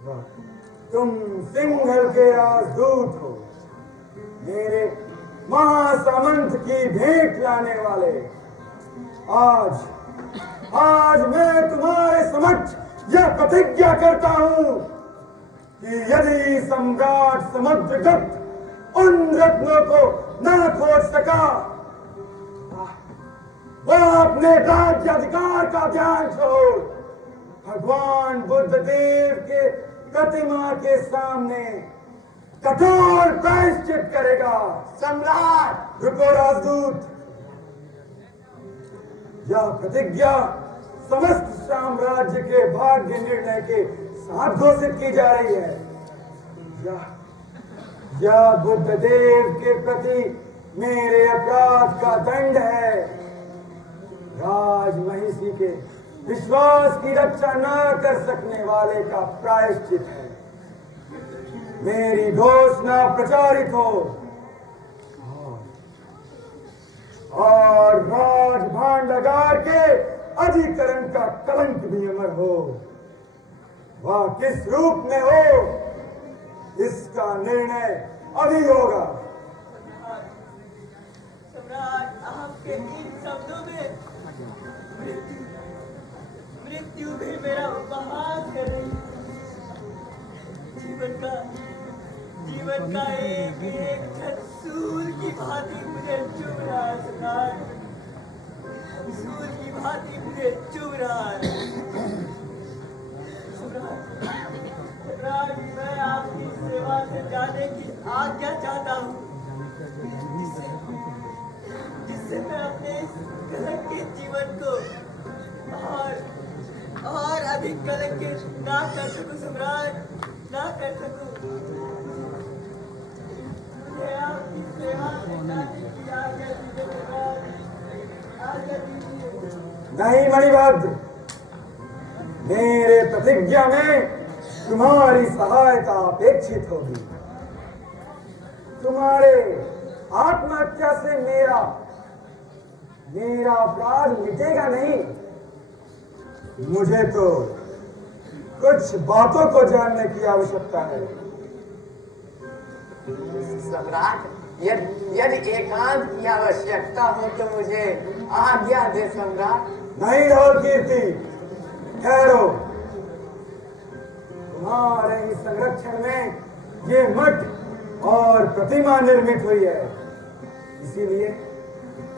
तुम सिंघल के राजदूत हो, मेरे महासामंत की भेंट लाने वाले। आज मैं तुम्हारे समक्ष यह प्रतिज्ञा करता हूं कि यदि सम्राट समुद्रगुप्त उन रत्नों को न खोज सका, वह अपने राज्याधिकार का ध्यान छोड़ भगवान बुद्ध देव के प्रतिमा के सामने कठोर प्रायश्चित करेगा। सम्राट! रुको राजदूत, यह प्रतिज्ञा समस्त साम्राज्य के भाग्य निर्णय के साथ घोषित की जा रही है। यह बुद्ध देव के प्रति मेरे अपराध का दंड है। राज महिषी के विश्वास की रक्षा न कर सकने वाले का प्रायश्चित है। मेरी घोषणा प्रचारित हो और राज भांडागार के अधिकरण का कलंक भी अमर हो। वह किस रूप में हो, इसका निर्णय अभी होगा। सम्राट, आपके इन शब्दों में मृत्यु भी मेरा उपहास कर रही है। जीवन का एक एक सूर की भांति मुझे चुभ रहा है सम्राट, सूर की भांति मुझे चुभ रहा है। सम्राट, मैं आपकी सेवा से जाने की आज्ञा चाहता हूँ, जिससे मैं अपने कलंकित जीवन को और अधिक कलंकित ना कर सकूं सम्राट, ना कर सकूं। मुझे आपकी सेवा से जाने की आज्ञा दीजिए सम्राट, आज्ञा दीजिए। नहीं मणिभद्र, मेरे प्रतिज्ञा में तुम्हारी सहायता अपेक्षित होगी। तुम्हारे आत्महत्या से मेरा अपराध मिटेगा नहीं। मुझे तो कुछ बातों को जानने की आवश्यकता है। सम्राट, यदि एकांत की आवश्यकता हो तो मुझे आज्ञा दे सम्राट। नहीं राहुल कीर्ति, ठहरो। तुम्हारे ही संरक्षण में ये मठ और प्रतिमा निर्मित हुई है,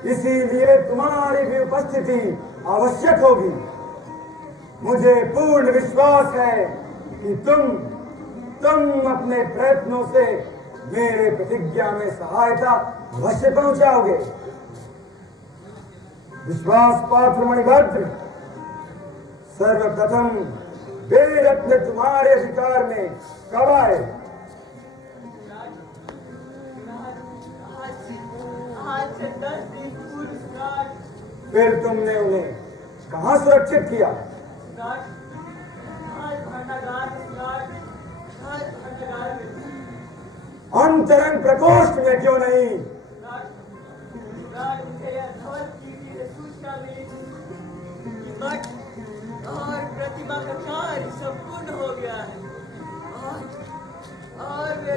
इसीलिए तुम्हारी भी उपस्थिति आवश्यक होगी। मुझे पूर्ण विश्वास है कि तुम अपने प्रयत्नों से मेरे प्रतिज्ञा में सहायता अवश्य पहुंचाओगे। विश्वास पात्र मणिभद्र, सर्वप्रथम वे रत्न तुम्हारे अधिकार में कब आए? आज से 10 दिन पूर्व सम्राट। फिर तुमने उन्हें कहाँ सुरक्षित किया? अंतरंग प्रकोष्ठ में क्यों नहीं? और प्रतिमा का कार्य संपूर्ण हो गया है और वे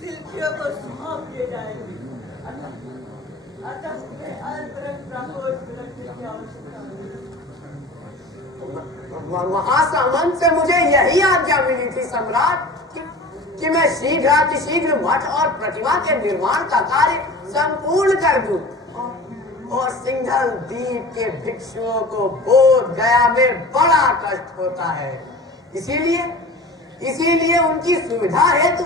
शिल्पियों को सौंप दिए जाएंगे। अतः तुम्हें अंतरंग प्रकोष्ठ में रखने की आवश्यकता है। महासामंत से मुझे यही आज्ञा मिली थी सम्राट कि मैं शीघ्र मठ और प्रतिमा के निर्माण का कार्य संपूर्ण कर दूं और सिंघल द्वीप के भिक्षुओं को बोध गया में बड़ा कष्ट होता है। इसीलिए उनकी सुविधा हेतु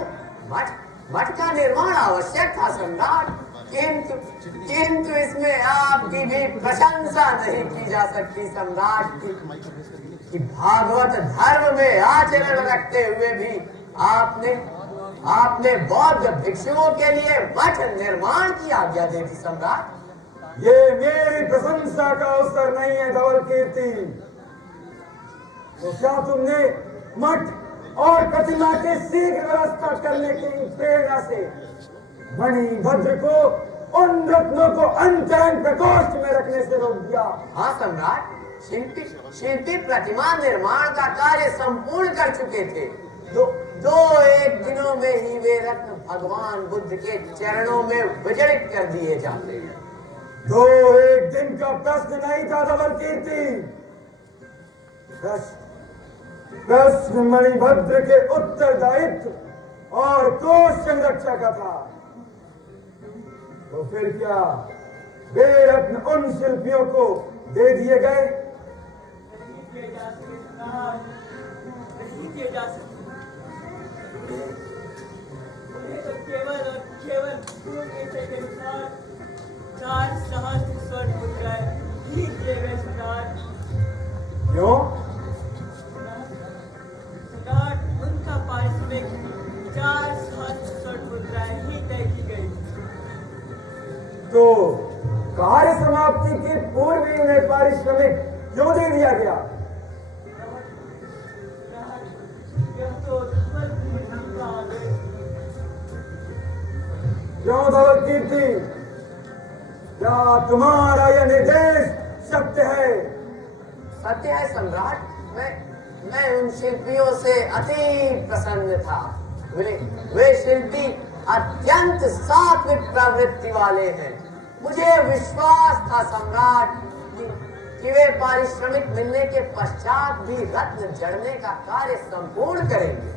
मठ का निर्माण आवश्यक था सम्राट। किंतु इसमें आपकी भी प्रशंसा नहीं की जा सकती सम्राट कि भागवत धर्म में आचरण रखते हुए भी आपने बौद्ध भिक्षुओं के लिए मठ निर्माण की आज्ञा दे दी सम्राट। ये मेरी प्रशंसा का अवसर नहीं है धवल कीर्ति। तो क्या तुमने मठ और प्रतिमा के शीघ्र व्यवस्था करने की प्रेरणा से मणिभद्र को उन रत्नों को अंतरंग प्रकोष्ठ में रखने से रोक दिया? हाँ सम्राट, शिल्पी प्रतिमा निर्माण का कार्य संपूर्ण कर चुके थे। दो एक दिनों में ही वे रत्न भगवान बुद्ध के चरणों में विजड़ित कर दिए जाते हैं। दो एक दिन का प्रश्न नहीं था धवल कीर्ति, प्रश्न मणिभद्र के उत्तरदायित्व और कोष संरक्षा का था। तो फिर क्या वे रत्न उन शिल्पियों को दे दिए गए? नहीं किए जा सके सरकार, नहीं किए जा सके। उन्हें तो केवल और केवल पूर्ण के अनुसार 4 सहस्त्र स्वर्ण मुद्राएं ही दिए गए सरकार। क्यों? सरकार, उनका पारिश्रमिक 4 सहस्त्र स्वर्ण मुद्राएं ही तय की गई। तो कार्य समाप्ति की पूर्व ही उन्हें पारिश्रमिक क्यों दे दिया गया? यह तो धवल कीर्ति का आदेश। क्यों धवल कीर्ति, क्या तुम्हारा यह निर्देश सत्य है? सत्य है सम्राट। मैं उन शिल्पियों से अति प्रसन्न था। वे शिल्पी अत्यंत सात्विक प्रवृत्ति वाले हैं। मुझे विश्वास था सम्राट कि वे पारिश्रमिक मिलने के पश्चात भी रत्न जड़ने का कार्य संपूर्ण करेंगे।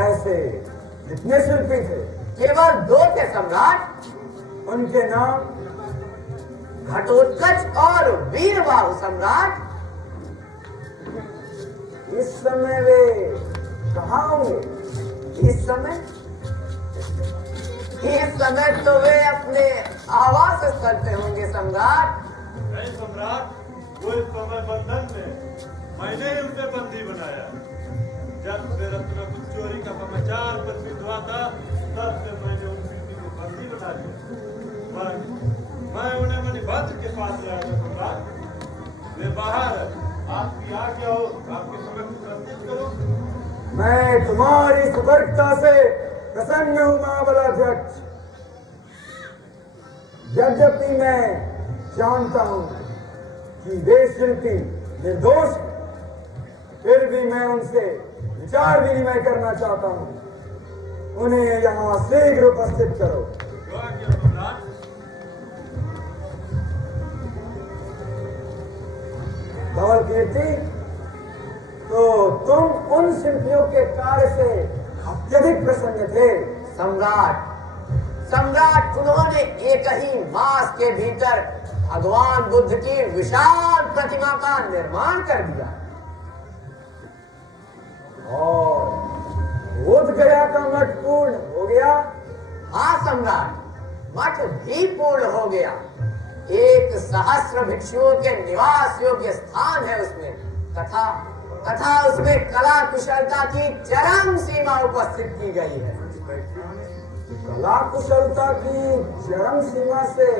ऐसे कितने शिल्पी थे? केवल 2 थे सम्राट। उनके नाम? घटोत्कच और वीरबाहु सम्राट। इस समय वे कहाँ होंगे? इस समय तो वे अपने आवास स्थल पे होंगे सम्राट। नहीं सम्राट, वो इस समय बंधन में, मैंने ही उसे बंदी बनाया। जब से रत्न कुछ चोरी का समाचार प्रसिद्ध हुआ था, तब से मैंने उन शिल्पी को बंदी बना लिया। मैं उन्हें मणिभद्र के पास लाया था सम्राट। वे बाहर आपकी आज्ञा हो, आपके समक्ष प्रस्तुत करूं। मैं तुम्हारी सतर्कता से प्रसन्न हूं महाबलाध्यक्ष। यद्यपि मैं जानता हूं कि वे शिल्पी निर्दोष हैं, फिर भी मैं उनसे विचार विनिमय करना चाहता हूं। उन्हें यहाँ शीघ्र उपस्थित करो। जो आज्ञा सम्राट। धवल कीर्ति, तो तुम उन शिल्पियों के कार्य से अत्यधिक प्रसन्न थे। सम्राट, उन्होंने एक ही मास के भीतर भगवान बुद्ध की विशाल प्रतिमा का निर्माण कर दिया। और बोध गया का मठ पूर्ण हो गया? हाँ सम्राट, मठ भी पूर्ण हो गया। 1 सहस्त्र भिक्षुओं के निवास योग्य स्थान है उसमें, तथा उसमें कला कुशलता की चरम सीमा उपस्थित की गई है। कला कुशलता की चरम सीमा से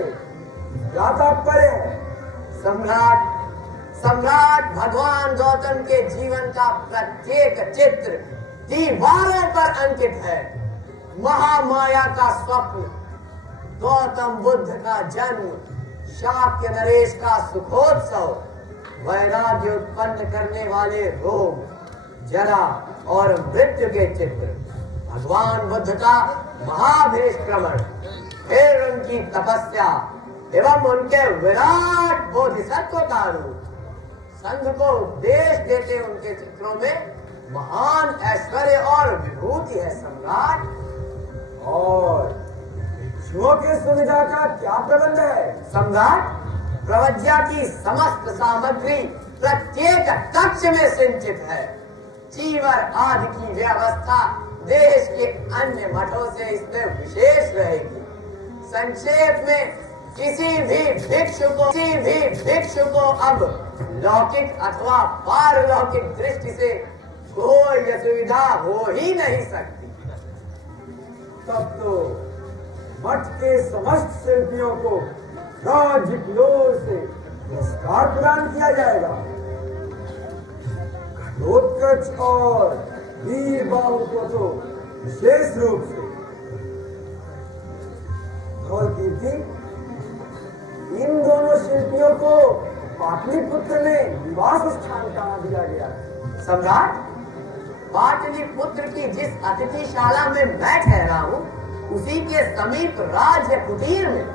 क्या तात्पर्य है? सम्राट भगवान गौतम के जीवन का प्रत्येक चित्र दीवारों पर अंकित है। महामाया का स्वप्न, गौतम बुद्ध का जन्म, शाक्य नरेश का सुखोत्सव, वैराग्य उत्पन्न करने वाले रोग, जरा और मृत्यु के चित्र, भगवान बुद्ध का महाभिनिष्क्रमण, फिर उनकी तपस्या एवं उनके विराट बोधिसत्व का रूप, संघ को उपदेश देते उनके चित्रों में महान ऐश्वर्य और विभूति है सम्राट। और भिक्षुओं की सुविधा का क्या प्रबंध है? सम्राट, प्रवज्ञा की समस्त सामग्री प्रत्येक कक्ष में सिंचित है। चीवर आदि की व्यवस्था देश के अन्य मठों से इसमें विशेष रहेगी। संक्षेप में किसी भी भिक्षु को अब लौकिक अथवा पारलौकिक दृष्टि से कोई असुविधा हो ही नहीं सकती। तब तो मठ के समस्त शिल्पियों को राज्य की ओर से पुरस्कार प्रदान किया जाएगा। घटोत्कच और वीरबाहु को तो विशेष रूप से। और कीर्ति, इन दोनों शिल्पियों को पाटलिपुत्र में निवास स्थान कहाँ दिया गया? सम्राट, पाटलिपुत्र की जिस अतिथिशाला में मैं ठहरा हूँ उसी के समीप राज्य कुटीर में।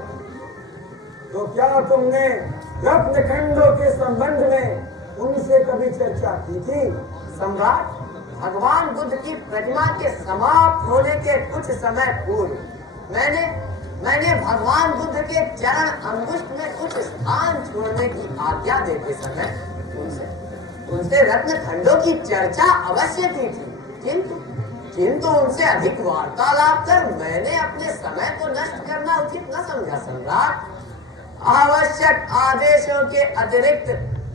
तो क्या तुमने रत्नखंडों के संबंध में उनसे कभी चर्चा की थी? सम्राट, भगवान बुद्ध की प्रतिमा के समाप्त होने के कुछ समय पूर्व मैंने भगवान बुद्ध के चरण अंगुष्ठ में कुछ स्थान छोड़ने की आज्ञा देते समय उनसे रत्न खंडों की चर्चा अवश्य की थी, किंतु उनसे अधिक वार्तालाप कर मैंने अपने समय को नष्ट करना उचित न समझा। सम्राट, आवश्यक आदेशों के अतिरिक्त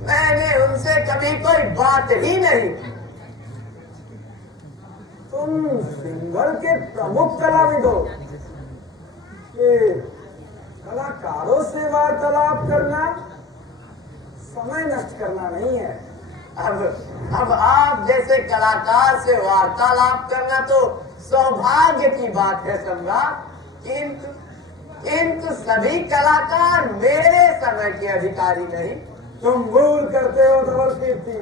मैंने उनसे कभी कोई बात ही नहीं की। तुम सिंघल के प्रमुख कलाविद हो, कलाकारों से वार्तालाप करना समय नष्ट करना नहीं है। अब आप जैसे कलाकार से वार्तालाप करना तो सौभाग्य की बात है सम्राट, किंतु सभी कलाकार मेरे समय के अधिकारी नहीं। तुम भूल करते हो धवल कीर्ति,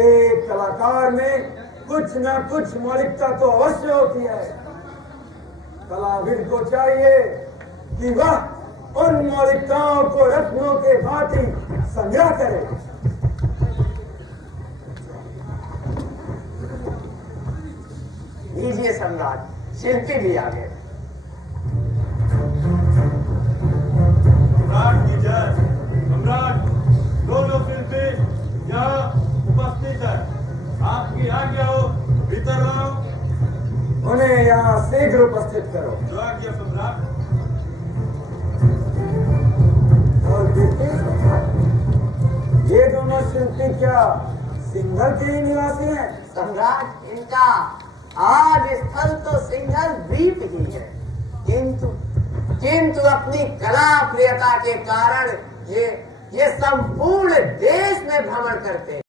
एक कलाकार में कुछ न कुछ मौलिकता तो अवश्य होती है। कलाविद को चाहिए कि वह उन मौलिकताओं को रत्नों के भांति संग्रह करे। लीजिए सम्राट, शिल्पी भी आ गए। सम्राट की जय। सम्राट, दोनों शिल्पी यहाँ उपस्थित है। आपकी आज्ञा हो, भीतर लाओ। उन्हें यहाँ शीघ्र उपस्थित करो। जो आज्ञा सम्राट। और कीर्ति, ये दोनों शिल्पी क्या सिंघल के ही निवासी हैं? सम्राट, इनका आज स्थल तो सिंघल द्वीप ही है, किंतु अपनी कला प्रियता के कारण ये संपूर्ण देश में भ्रमण करते हैं।